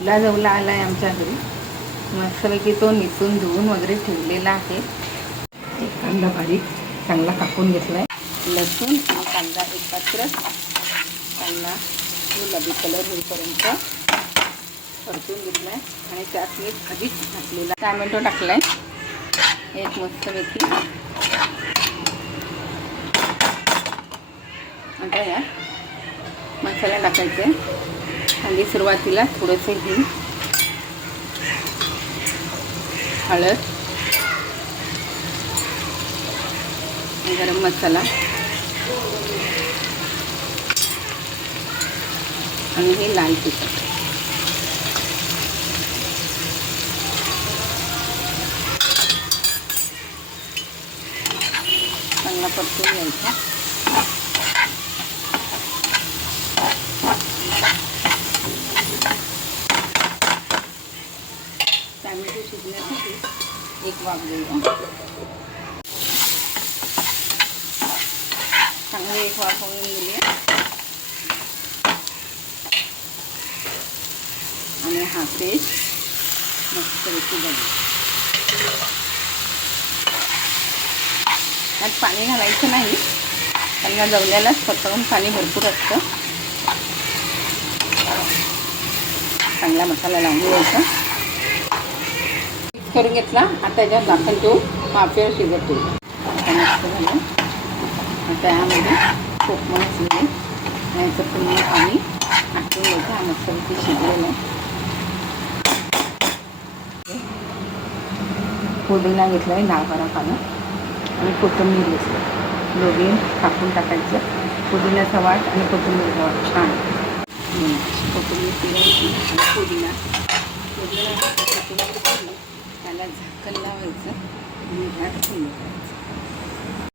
उला जवला आला आहे आमच्या घरी. मस्तपैकी तो निसून धुवून वगैरे ठेवलेला आहे. एक कांदा बारीक चांगला कापून घेतला आहे लसूण हा कांदा एकत्र कांदा गुलाबी कलर होईपर्यंत परतून घेतला आहे आणि त्यात मी आधीच घातलेला टॅमॅटो टाकला आहे एक मस्तपैकी. आता या मसाला टाकायचा. आहे आणि सुरुवातीला थोडंसं हिंग हळद गरम मसाला. आणि हे लाल तिखट. चांगला परतून घ्यायचा. एक वाफ देऊया चांगली एक वाफ होऊन दिली आणि हा पेस्ट मस्तपैकी बघू त्यात पाणी घालायचं नाही त्यांना जवल्याला स्वतःहून पाणी भरपूर असतं चांगला मसाला लावून द्यायचा मिक्स करून घेतला. आता याच्यात दाखल ठेवून वाफेवर शिजत ठेवू आता मस्त झालं. आता यामध्ये कोकमं असलेले याचं पूर्ण पाणी आटून घ्यायचं हा मस्तपैकी शिजलेला आहे. पुदिना घेतला आहे दहा बारा पानं. आणि कोथिंबीर घेतलं. दोघे कापून टाकायचं. पुदिन्याचा वाट आणि कोथिंबीरचा वाट छान. हम्म. कोथिंबीर पुदिना. पुदिना त्याला झाकण लावायचं आणि भात ठेवून